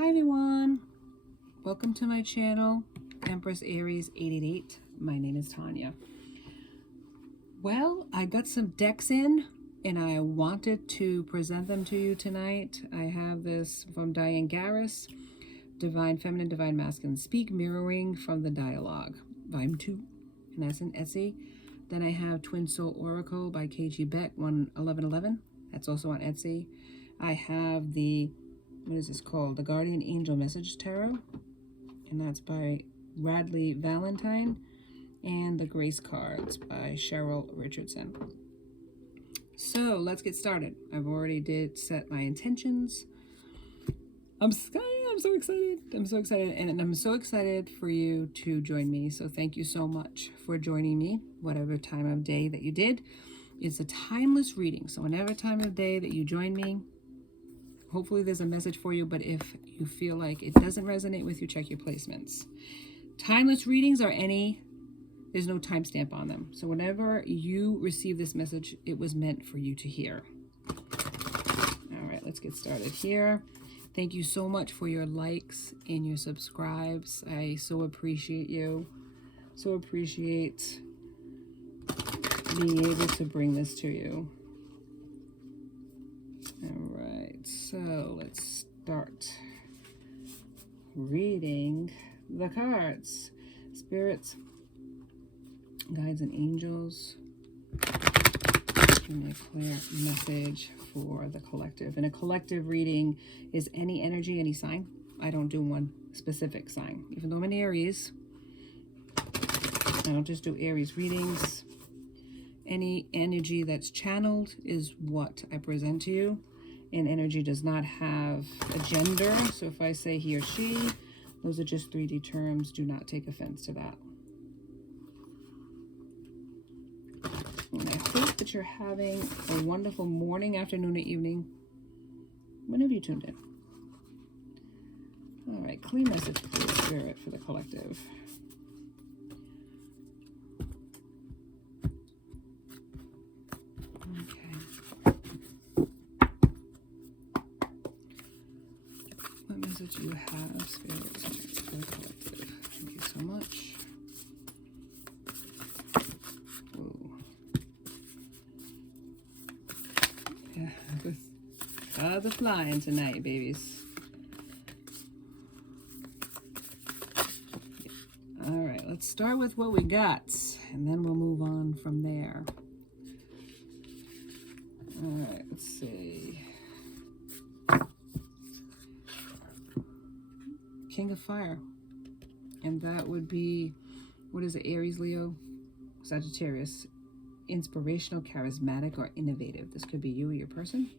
Hi everyone, welcome to my channel, Empress Aries 888. My name is Tanya. Well, I got some decks in and I wanted to present them to you tonight. I have this from Diane Garris, Divine Feminine, Divine Masculine, Speak Mirroring from the Dialogue, Volume 2, and that's in Etsy. Then I have Twin Soul Oracle by KG Beck, 1111. That's also on Etsy. I have the, what is this called? The Guardian Angel Message Tarot, and that's by Radley Valentine, and the Grace Cards by Cheryl Richardson. So let's get started. I've already did set my intentions. I'm so excited. I'm so excited, and I'm so excited for you to join me. So thank you so much for joining me, whatever time of day that you did. It's a timeless reading, so whenever time of day that you join me, hopefully there's a message for you, but if you feel like it doesn't resonate with you, check your placements. Timeless readings are there's no timestamp on them. So whenever you receive this message, it was meant for you to hear. All right, let's get started here. Thank you so much for your likes and your subscribes. I so appreciate you. So appreciate being able to bring this to you. All right, so let's start reading the cards. Spirits, guides, and angels, give me a clear message for the collective. And a collective reading is any energy, any sign. I don't do one specific sign. Even though I'm an Aries, I don't just do Aries readings. Any energy that's channeled is what I present to you. And energy does not have a gender. So if I say he or she, those are just 3D terms. Do not take offense to that. And I hope that you're having a wonderful morning, afternoon, or evening, whenever you tuned in. All right, clear message for the spirit for the collective. Okay. What message do you have, spirits, for the collective? Thank you so much. Cards are flying tonight, babies. All right, let's start with what we got, and then we'll move on from there. All right, let's see. King of Fire. And that would be, what is it, Aries, Leo, Sagittarius. Inspirational, charismatic, or innovative. This could be you or your person.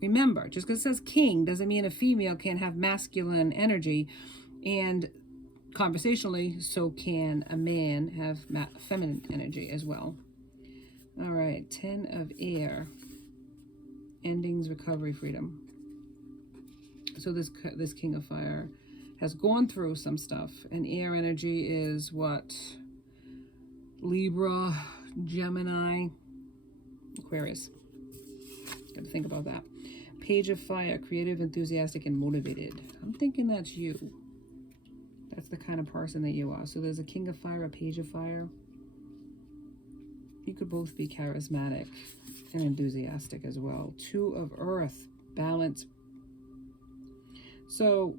Remember, just because it says king doesn't mean a female can't have masculine energy, and conversationally, so can a man have feminine energy as well. All right, 10 of Air, endings, recovery, freedom. So this King of Fire has gone through some stuff, and air energy is what? Libra, Gemini, Aquarius. Got to think about that. Page of Fire, creative, enthusiastic, and motivated. I'm thinking that's you. That's the kind of person that you are. So there's a King of Fire, a Page of Fire. You could both be charismatic and enthusiastic as well. Two of Earth, balance. So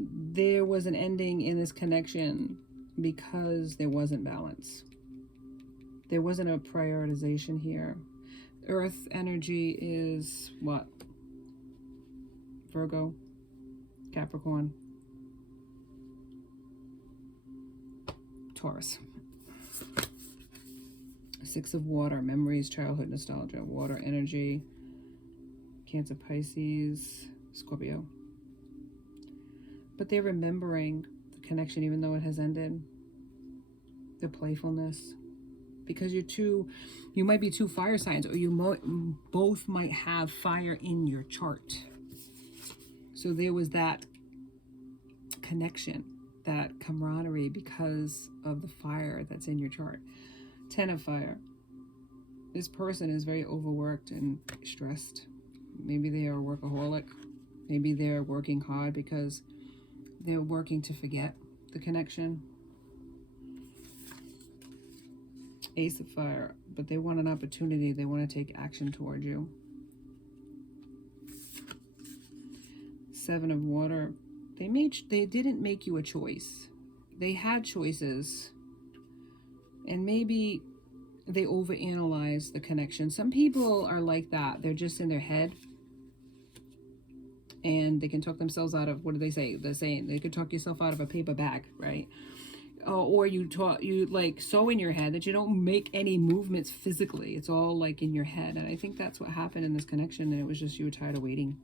there was an ending in this connection because there wasn't balance. There wasn't a prioritization here. Earth energy is what? Virgo, Capricorn, Taurus. Six of Water, memories, childhood, nostalgia. Water energy, Cancer, Pisces, Scorpio. But they're remembering the connection even though it has ended. The playfulness. Because you might be two fire signs, or you both might have fire in your chart. So there was that connection, that camaraderie because of the fire that's in your chart. 10 of Fire. This person is very overworked and stressed. Maybe they are a workaholic. Maybe they're working hard because they're working to forget the connection. Ace of Fire, but they want an opportunity. They want to take action toward you. Seven of Water. They didn't make you a choice. They had choices, and maybe they overanalyze the connection. Some people are like that. They're just in their head, and they can talk themselves out of, what do they say? They're saying they could talk yourself out of a paper bag, right? Or you like so in your head that you don't make any movements physically. It's all like in your head. And I think that's what happened in this connection. And it was just you were tired of waiting.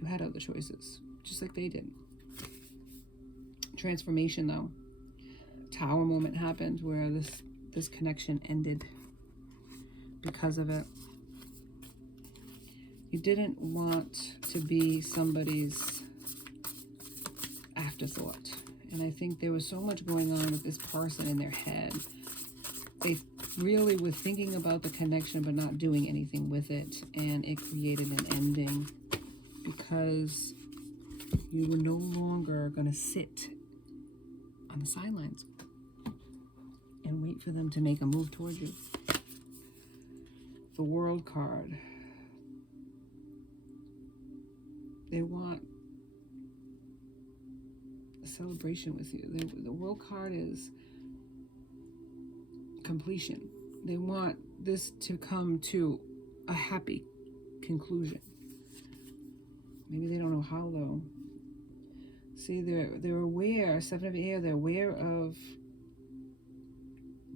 You had other choices, just like they did. Transformation, though. Tower moment happened where this connection ended because of it. You didn't want to be somebody's afterthought. And I think there was so much going on with this person in their head. They really were thinking about the connection but not doing anything with it. And it created an ending because you were no longer going to sit on the sidelines and wait for them to make a move towards you. The World card. They want a celebration with you. The World card is completion. They want this to come to a happy conclusion. Maybe they don't know how, though. See, they're aware, Seven of Air, they're aware of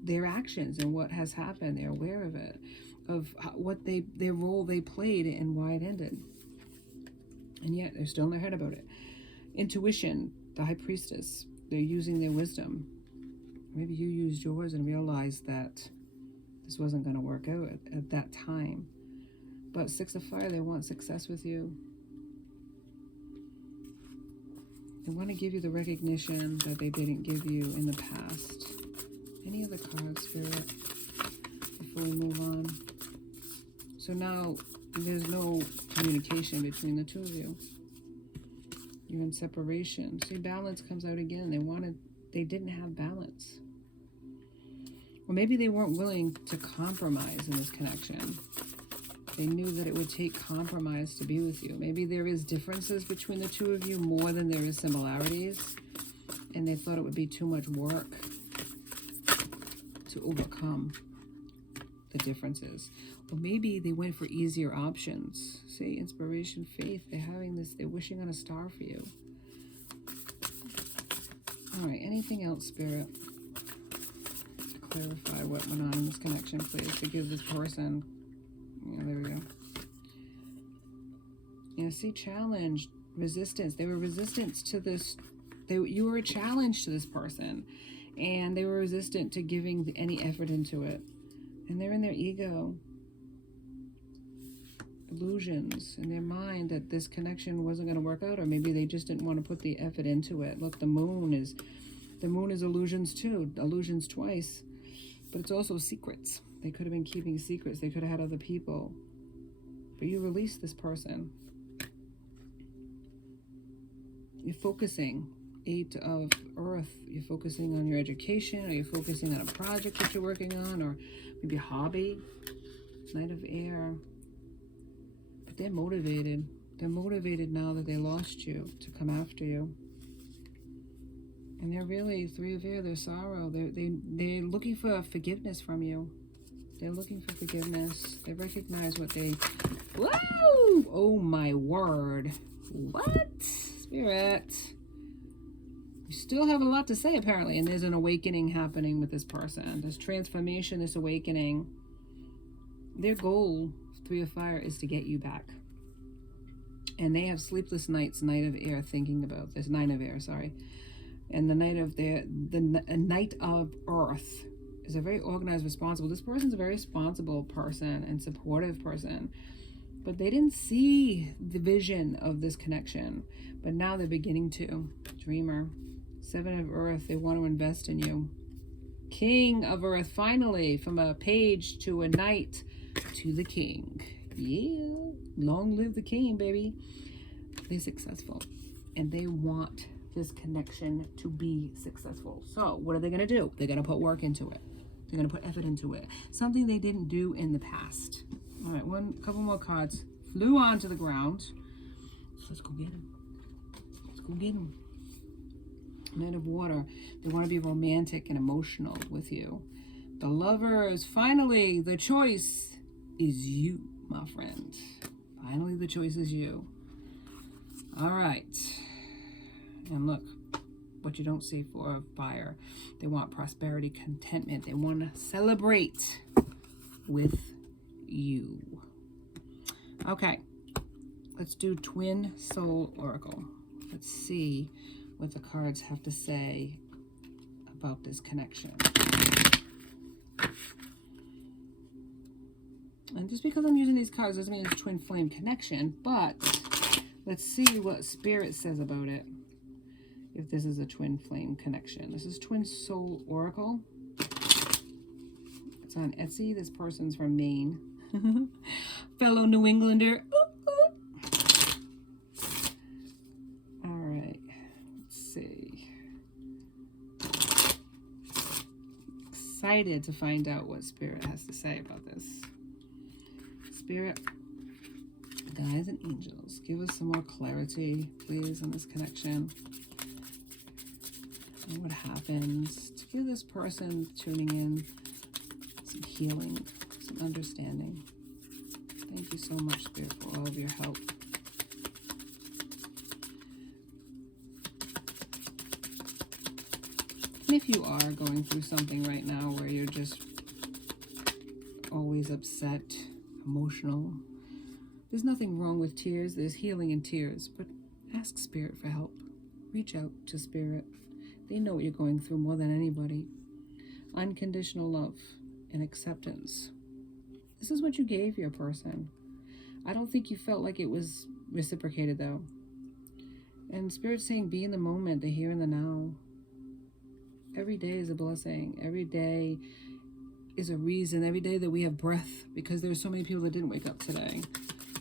their actions and what has happened. They're aware of it, of their role they played and why it ended. And yet they're still in their head about it. Intuition, the High Priestess, they're using their wisdom. Maybe you used yours and realized that this wasn't going to work out at that time. But Six of Fire, they want success with you. They want to give you the recognition that they didn't give you in the past. Any other cards, Spirit, before we move on? So now there's no communication between the two of you. You're in separation. See, balance comes out again. They didn't have balance. Or maybe they weren't willing to compromise in this connection. They knew that it would take compromise to be with you. Maybe there is differences between the two of you more than there is similarities. And they thought it would be too much work to overcome the differences. Or maybe they went for easier options. See, inspiration, faith. They're wishing on a star for you. All right, anything else, Spirit? To clarify what went on in this connection, please. To give this person... Yeah, there we go. Yeah, see, challenge, resistance. They were resistant to this. You were a challenge to this person, and they were resistant to giving any effort into it. And they're in their ego, illusions in their mind that this connection wasn't going to work out, or maybe they just didn't want to put the effort into it. Look, the moon is illusions too, illusions twice, but it's also secrets. They could have been keeping secrets. They could have had other people. But you released this person. You're focusing. Eight of Earth. You're focusing on your education. Or you're focusing on a project that you're working on. Or maybe a hobby. Knight of Air. But they're motivated. They're motivated now that they lost you to come after you. And they're really, Three of Air, they're sorrow. They're looking for forgiveness from you. They're looking for forgiveness. They recognize what they... Whoa! Oh, my word. What? Spirit. You still have a lot to say, apparently. And there's an awakening happening with this person. This transformation, this awakening. Their goal, Three of Fire, is to get you back. And they have sleepless nights, Knight of Air, thinking about this. Nine of Air, sorry. And the Knight of Earth is a very organized, responsible. This person's a very responsible person and supportive person. But they didn't see the vision of this connection. But now they're beginning to. Dreamer. Seven of Earth, they want to invest in you. King of Earth, finally, from a page to a knight to the king. Yeah, long live the king, baby. They're successful, and they want this connection to be successful. So what are they going to do? They're going to put work into it. They're going to put effort into it. Something they didn't do in the past. All right, couple more cards flew onto the ground. So let's go get them. Let's go get them. Knight of Water. They want to be romantic and emotional with you. The Lovers. Finally, the choice is you, my friend. Finally, the choice is you. All right. And look, what you don't see for Fire. They want prosperity, contentment. They want to celebrate with you. Okay. Let's do Twin Soul Oracle. Let's see what the cards have to say about this connection. And just because I'm using these cards doesn't mean it's twin flame connection, but let's see what Spirit says about it. If this is a twin flame connection. This is Twin Soul Oracle. It's on Etsy. This person's from Maine. Fellow New Englander. All right. Let's see. Excited to find out what Spirit has to say about this. Spirit, guides and angels, give us some more clarity, please, on this connection. And what happens to give this person tuning in some healing, some understanding. Thank you so much, Spirit, for all of your help. And if you are going through something right now where you're just always upset, emotional, there's nothing wrong with tears. There's healing in tears, but ask Spirit for help. Reach out to Spirit. They know what you're going through more than anybody. Unconditional love and acceptance. This is what you gave your person. I don't think you felt like it was reciprocated, though. And Spirit's saying be in the moment, the here and the now. Every day is a blessing. Every day is a reason. Every day that we have breath, because there's so many people that didn't wake up today.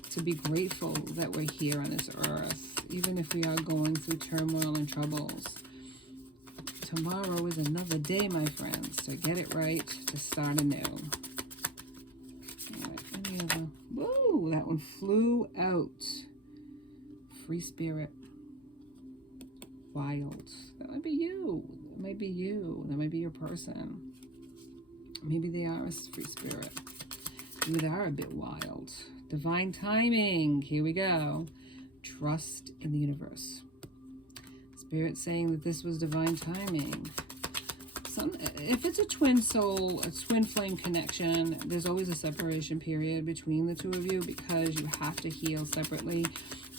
To be grateful that we're here on this earth, even if we are going through turmoil and troubles. Tomorrow is another day, my friends, to get it right, to start anew. All right, any other? Whoa, that one flew out. Free Spirit. Wild. That might be you. That might be you. That might be your person. Maybe they are a free spirit. Maybe they are a bit wild. Divine timing. Here we go. Trust in the universe. Spirit saying that this was divine timing. If it's a twin soul, a twin flame connection, there's always a separation period between the two of you because you have to heal separately.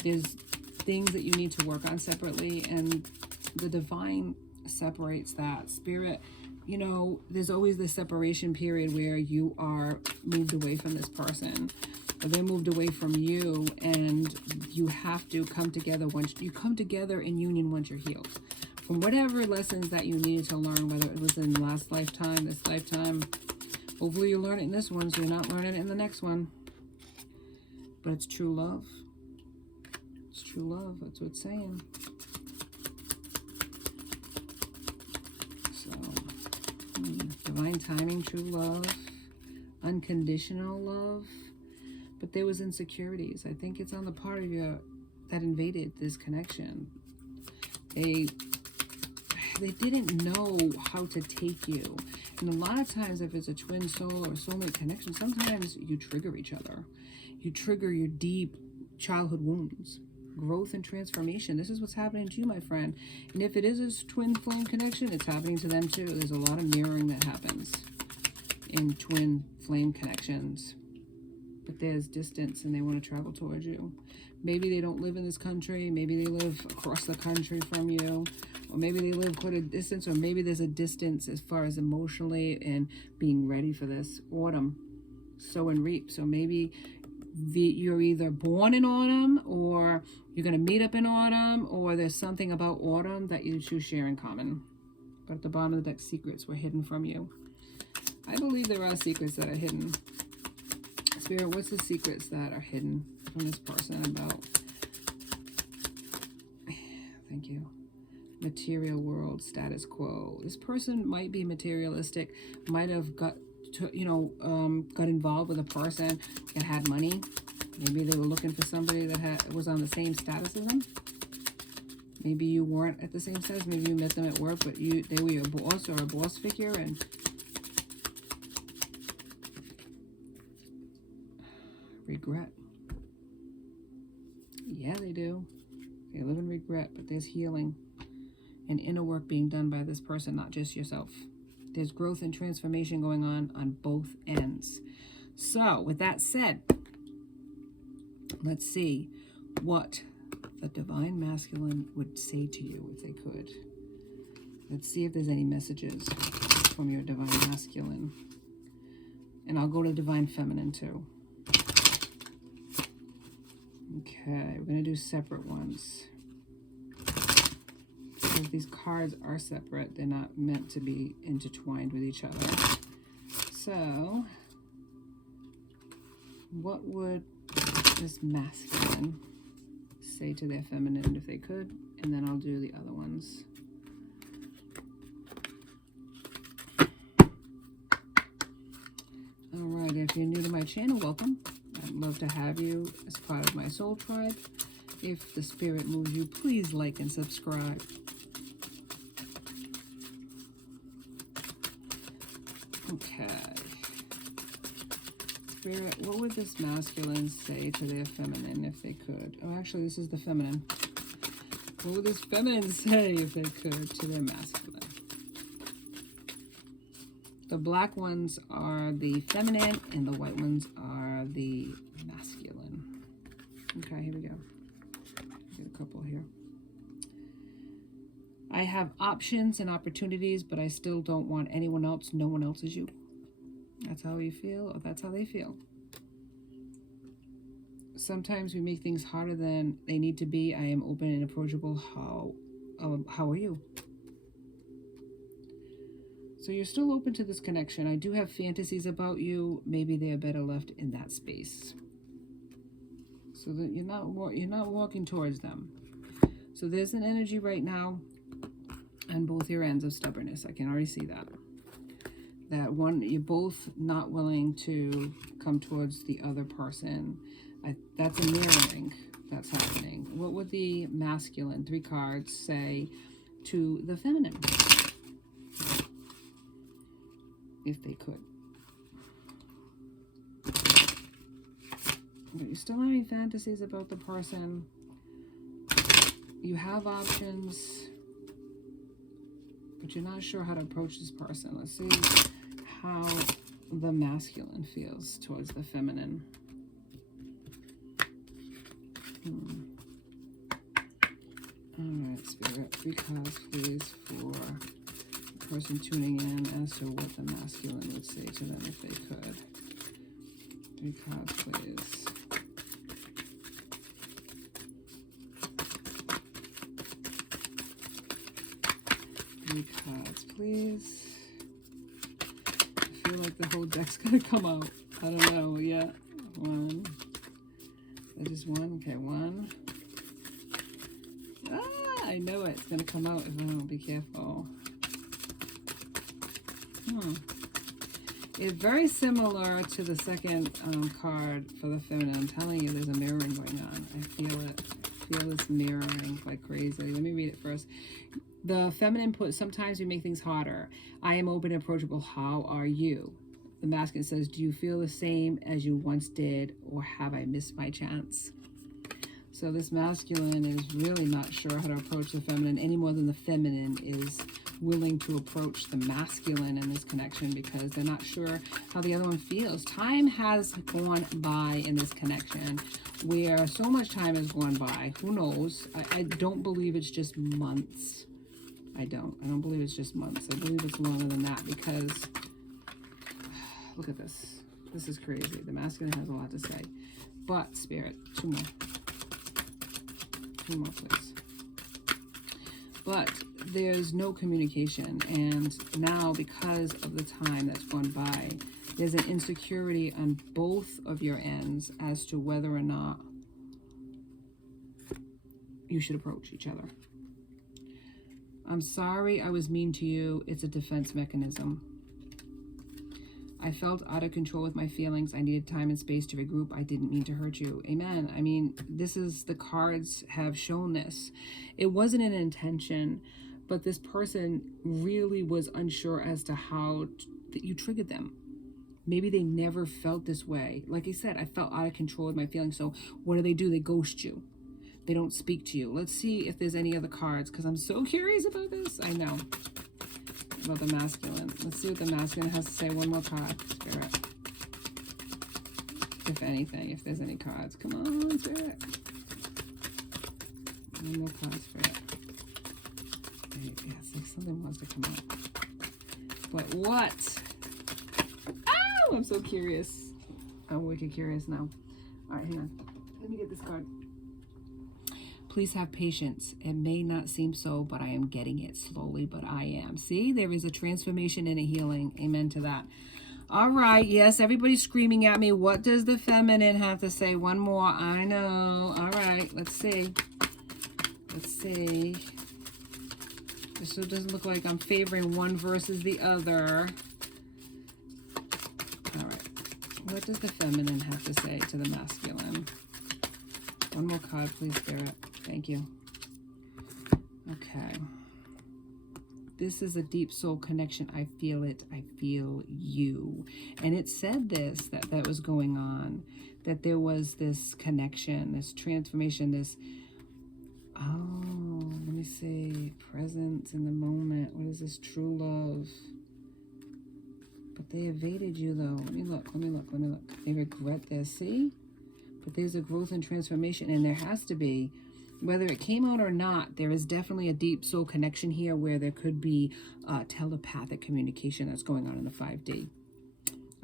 There's things that you need to work on separately, and the divine separates that. Spirit, you know, there's always this separation period where you are moved away from this person, or they're moved away from you, and you have to come together. Once you come together in union, once you're healed from whatever lessons that you needed to learn, whether it was in the last lifetime, this lifetime, hopefully you learn it in this one so you're not learning it in the next one. But it's true love. It's true love. That's what it's saying. So divine timing, true love, unconditional love. But there was insecurities. I think it's on the part of you that invaded this connection. They didn't know how to take you. And a lot of times, if it's a twin soul or soulmate connection, sometimes you trigger each other. You trigger your deep childhood wounds. Growth and transformation. This is what's happening to you, my friend. And if it is a twin flame connection, it's happening to them too. There's a lot of mirroring that happens in twin flame connections. But there's distance and they want to travel towards you. Maybe they don't live in this country. Maybe they live across the country from you. Or maybe they live quite a distance. Or maybe there's a distance as far as emotionally and being ready for this autumn. Sow and reap. So maybe you're either born in autumn, or you're going to meet up in autumn, or there's something about autumn that you two share in common. But at the bottom of the deck, secrets were hidden from you. I believe there are secrets that are hidden. Spirit, what's the secrets that are hidden from this person about, thank you, material world, status quo? This person might be materialistic, might have got to, got involved with a person that had money. Maybe they were looking for somebody that was on the same status as them. Maybe you weren't at the same status. Maybe you met them at work, but they were your boss or a boss figure. And regret. Yeah, they do. They live in regret, but there's healing and inner work being done by this person, not just yourself. There's growth and transformation going on both ends. So, with that said, let's see what the Divine Masculine would say to you if they could. Let's see if there's any messages from your Divine Masculine. And I'll go to Divine Feminine too. Okay, we're going to do separate ones. Because these cards are separate, they're not meant to be intertwined with each other. So, what would this masculine say to their feminine if they could? And then I'll do the other ones. Alright, if you're new to my channel, welcome. I'd love to have you as part of my soul tribe. If the spirit moves you, please like and subscribe. Okay. Spirit, what would this masculine say to their feminine if they could? Oh, actually, this is the feminine. What would this feminine say if they could to their masculine? The black ones are the feminine and the white ones are the masculine. Okay, here we go. Get a couple here. I have options and opportunities, but I still don't want anyone else. No one else is you. That's how you feel, or that's how they feel. Sometimes we make things harder than they need to be. I am open and approachable. How are you? So you're still open to this connection. I do have fantasies about you. Maybe they're better left in that space. So that you're not walking towards them. So there's an energy right now on both your ends of stubbornness. I can already see that. That one, you're both not willing to come towards the other person. That's a mirroring that's happening. What would the masculine, 3 cards, say to the feminine if they could? But you're still having fantasies about the person. You have options, but you're not sure how to approach this person. Let's see how the masculine feels towards the feminine. All right, Spirit, 3 cards, please, for the person tuning in as to what the masculine would say to them if they could. 3 cards, please. Cards, please. I feel like the whole deck's gonna come out. I don't know yet. 1. I just 1. Okay, 1. Ah, I know it. It's gonna come out if I don't be careful. It's very similar to the second card for the feminine. I'm telling you, there's a mirroring going on. I feel it. I feel this mirroring like crazy. Let me read it first. The feminine put, sometimes we make things harder. I am open and approachable. How are you? The masculine says, do you feel the same as you once did, or have I missed my chance? So this masculine is really not sure how to approach the feminine any more than the feminine is willing to approach the masculine in this connection, because they're not sure how the other one feels. Time has gone by in this connection, where so much time has gone by. Who knows? I don't believe it's just months. I don't believe it's just months. I believe it's longer than that, because look at this. This is crazy. The masculine has a lot to say. But Spirit, 2 more. 2 more, please. But there's no communication, and now because of the time that's gone by, There's an insecurity on both of your ends as to whether or not you should approach each other. I'm sorry I was mean to you. It's a defense mechanism. I felt out of control with my feelings. I needed time and space to regroup. I didn't mean to hurt you. Amen. I mean, this is, the cards have shown this. It wasn't an intention, but this person really was unsure as to how that you triggered them. Maybe they never felt this way. Like I said, I felt out of control with my feelings. So what do? They ghost you. They don't speak to you. Let's see if there's any other cards, because I'm so curious about this. I know. About the masculine. Let's see what the masculine has to say. One more card, Spirit. If anything, if there's any cards. Come on, Spirit. One more card, Spirit. Yes, like something wants to come out. But what? Oh, I'm so curious. I'm wicked curious now. All right, hang on. Let me get this card. Please have patience. It may not seem so, but I am getting it slowly, but I am. See, there is a transformation and a healing. Amen to that. All right. Yes, everybody's screaming at me. What does the feminine have to say? One more. I know. All right. Let's see. Let's see. This still doesn't look like I'm favoring one versus the other. All right. What does the feminine have to say to the masculine? One more card, please, Spirit. Thank you. Okay. This is a deep soul connection. I feel it. I feel you. And it said this, that was going on, that there was this connection, this transformation, this, oh, let me see, presence in the moment. What is this? True love. But they evaded you, though. Let me look. They regret this. See? But there's a growth and transformation, and there has to be. Whether it came out or not, there is definitely a deep soul connection here where there could be telepathic communication that's going on in the 5D.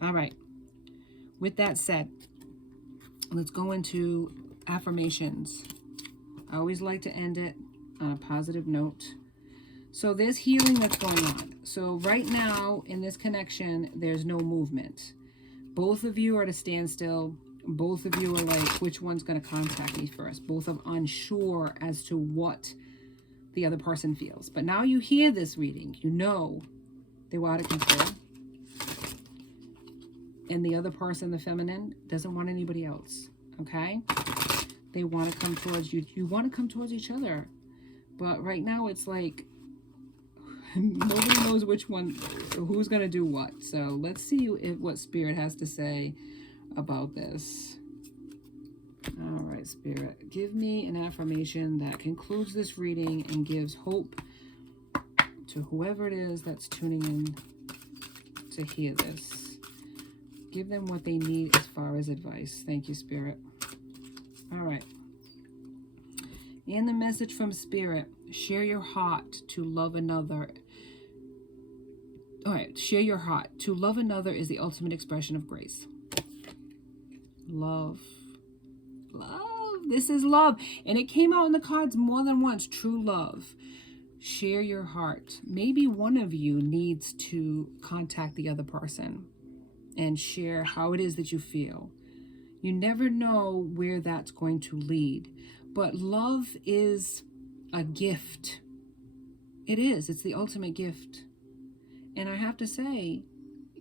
All right. With that said, let's go into affirmations. I always like to end it on a positive note. So there's healing that's going on. So right now in this connection, there's no movement. Both of you are at a standstill. Both of you are like, which one's going to contact me first? Both are unsure as to what the other person feels. But now you hear this reading. You know they were out of control. And the other person, the feminine, doesn't want anybody else. Okay? They want to come towards you. You want to come towards each other. But right now it's like nobody knows which one, who's going to do what. So let's see what Spirit has to say about this. All right, Spirit, give me an affirmation that concludes this reading and gives hope to whoever it is that's tuning in to hear this. Give them what they need as far as advice. Thank you, Spirit. All right. And the message from Spirit: share your heart to love another. All right, share your heart. To love another is the ultimate expression of grace. Love. This is love. And it came out in the cards more than once. True love. Share your heart. Maybe one of you needs to contact the other person and share how it is that you feel. You never know where that's going to lead. But love is a gift. It is. It's the ultimate gift. And I have to say,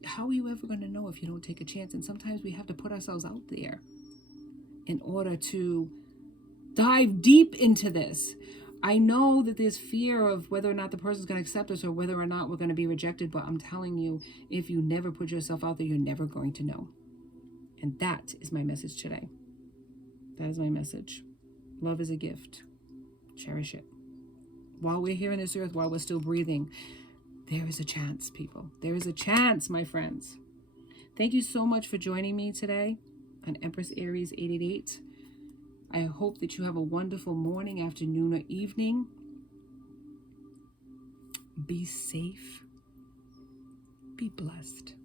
how are you ever going to know if you don't take a chance? And sometimes we have to put ourselves out there in order to dive deep into this. I know that there's fear of whether or not the person's going to accept us or whether or not we're going to be rejected. But I'm telling you, if you never put yourself out there, you're never going to know. And that is my message today. That is my message. Love is a gift. Cherish it. While we're here on this earth, while we're still breathing, there is a chance, people. There is a chance, my friends. Thank you so much for joining me today on Empress Aries 888. I hope that you have a wonderful morning, afternoon, or evening. Be safe. Be blessed.